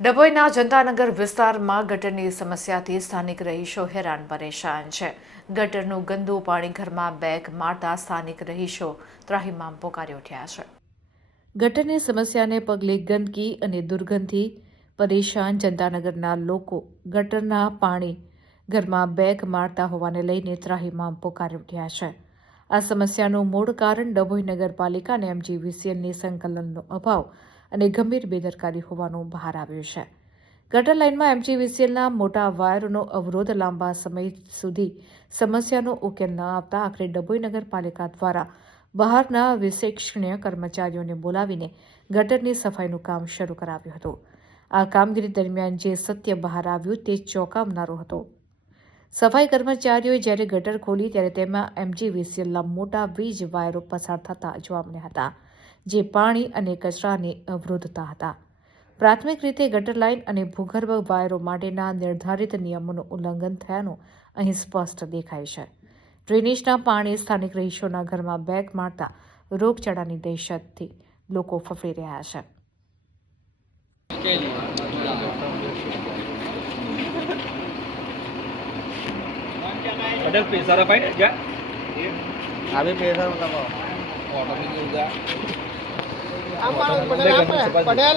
ડભોઈના જનતાનગર વિસ્તારમાં ગટરની સમસ્યાથી સ્થાનિક રહીશો હેરાન પરેશાન છે. ગટરનું ગંદુ પાણી ઘરમાં બેગ મારતા સ્થાનિક રહીશો ત્રાહિમામ પોકારી ઉઠ્યા છે. ગટરની સમસ્યાને પગલે ગંદકી અને દુર્ગંધથી પરેશાન જનતાનગરના લોકો ગટરના પાણી ઘરમાં બેગ મારતા હોવાને લઈને ત્રાહિમામ પોકારી ઉઠ્યા છે. આ સમસ્યાનું મૂળ કારણ ડભોઈ નગરપાલિકા અને MGVCLની સંકલનનો અભાવ અને ગંભીર બેદરકારી હોવાનું બહાર આવ્યું છે. ગટર લાઇનમાં MGVCLના મોટા વાયરનો અવરોધ લાંબા સમય સુધી સમસ્યાનો ઉકેલ ન આવતા આખરે ડભોઈ નગરપાલિકા દ્વારા બહારના વિશેષણ્ય કર્મચારીઓને બોલાવીને ગટરની સફાઈનું કામ શરૂ કરાવ્યું હતું. આ કામગીરી દરમિયાન જે સત્ય બહાર આવ્યું તે ચોંકાવનારું હતું. સફાઈ કર્મચારીઓએ જ્યારે ગટર ખોલી ત્યારે તેમાં MGVCLના મોટા વીજ વાયરો પસાર થતા જોવા મળ્યા હતા, જે પાણી અને કચરાને અવરોધતા હતા. પ્રાથમિક રીતે ગટર લાઇન અને ભૂગર્ભ વાયરો માટેના નિર્ધારિત નિયમોનું ઉલ્લંઘન થયાનું અહીં સ્પષ્ટ દેખાય છે. ડ્રેનેજના પાણી સ્થાનિક રહીશોના ઘરમાં બેગ મારતા રોગચાળાની દહેશતથી લોકો ફફડી રહ્યા છે. ada pesar apa ini enggak? Abi pesar mata ko. Auto juga. Padel apa? Padel.